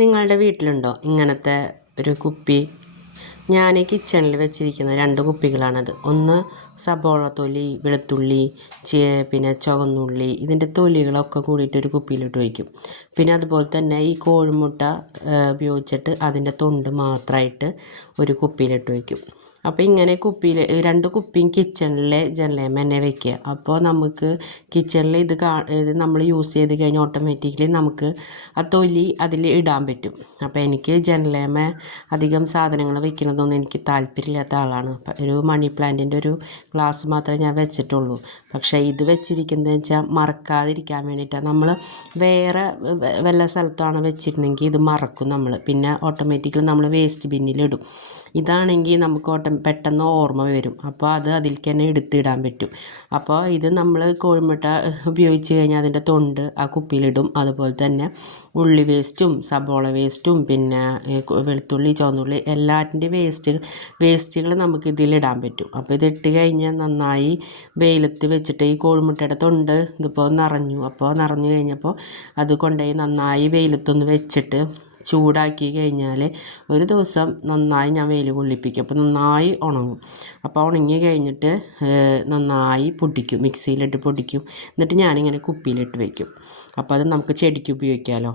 നിങ്ങളുടെ വീട്ടിലുണ്ടോ ഇങ്ങനത്തെ ഒരു കുപ്പി? ഞാൻ കിച്ചണിൽ വെച്ചിരിക്കുന്ന 2 കുപ്പികളാണത്. ഒന്ന് സബോള തൊലി, വെളുത്തുള്ളി, പിന്നെ ചുവന്നുള്ളി, ഇതിൻ്റെ തൊലികളൊക്കെ കൂടിയിട്ട് ഒരു കുപ്പിയിലിട്ട് വയ്ക്കും. പിന്നെ അതുപോലെ തന്നെ ഈ കോഴിമുട്ട ഉപയോഗിച്ചിട്ട് അതിൻ്റെ തൊണ്ട് മാത്രമായിട്ട് ഒരു കുപ്പിയിലിട്ട് വയ്ക്കും. അപ്പോൾ ഇങ്ങനെ കുപ്പിയിൽ 2 കുപ്പിയും കിച്ചണിലെ ജനലേമ തന്നെ വെക്കുക. അപ്പോൾ നമുക്ക് കിച്ചണിൽ ഇത് നമ്മൾ യൂസ് ചെയ്ത് കഴിഞ്ഞാൽ ഓട്ടോമാറ്റിക്കലി നമുക്ക് ആ തൊലി അതിൽ ഇടാൻ പറ്റും. അപ്പോൾ എനിക്ക് ജനലേമ അധികം സാധനങ്ങൾ വെക്കുന്നതൊന്നും എനിക്ക് താല്പര്യമില്ലാത്ത ആളാണ്. ഒരു മണി പ്ലാന്റിൻ്റെ ഒരു ഗ്ലാസ് മാത്രമേ ഞാൻ വെച്ചിട്ടുള്ളൂ. പക്ഷേ ഇത് വെച്ചിരിക്കുന്നത് വെച്ചാൽ മറക്കാതിരിക്കാൻ വേണ്ടിയിട്ടാണ്. നമ്മൾ വേറെ വല്ല സ്ഥലത്താണ് വെച്ചിരുന്നെങ്കിൽ ഇത് മറക്കും നമ്മൾ, പിന്നെ ഓട്ടോമാറ്റിക്കലി നമ്മൾ വേസ്റ്റ് ബിന്നിലിടും. ഇതാണെങ്കിൽ നമുക്ക് പെട്ടെന്ന് ഓർമ്മ വരും. അപ്പോൾ അത് അതിലേക്ക് തന്നെ എടുത്തിടാൻ പറ്റും. അപ്പോൾ ഇത് നമ്മൾ കോഴിമുട്ട ഉപയോഗിച്ച് കഴിഞ്ഞാൽ അതിൻ്റെ തൊണ്ട് ആ കുപ്പിയിലിടും. അതുപോലെ തന്നെ ഉള്ളി വേസ്റ്റും സബോള വേസ്റ്റും പിന്നെ വെളുത്തുള്ളി, ചുവന്നുള്ളി എല്ലാറ്റിൻ്റെ വേസ്റ്റുകൾ നമുക്ക് ഇതിലിടാൻ പറ്റും. അപ്പോൾ ഇതിട്ട് കഴിഞ്ഞാൽ നന്നായി വെയിലത്ത് വെച്ചിട്ട് ഈ കോഴിമുട്ടയുടെ തൊണ്ട് ഇതിപ്പോൾ നിറഞ്ഞു. അപ്പോൾ നിറഞ്ഞു കഴിഞ്ഞപ്പോൾ അത് കൊണ്ടുപോയി നന്നായി വെയിലത്തൊന്ന് വെച്ചിട്ട് ചൂടാക്കി കഴിഞ്ഞാൽ ഒരു ദിവസം നന്നായി ഞാൻ വെയിൽ കൊള്ളിപ്പിക്കും. അപ്പോൾ നന്നായി ഉണങ്ങും. അപ്പോൾ ഉണങ്ങി കഴിഞ്ഞിട്ട് നന്നായി പൊടിക്കും, മിക്സിയിലിട്ട് പൊടിക്കും. എന്നിട്ട് ഞാനിങ്ങനെ കുപ്പിയിലിട്ട് വയ്ക്കും. അപ്പോൾ അത് നമുക്ക് ചെടിക്ക് ഉപയോഗിക്കാമല്ലോ.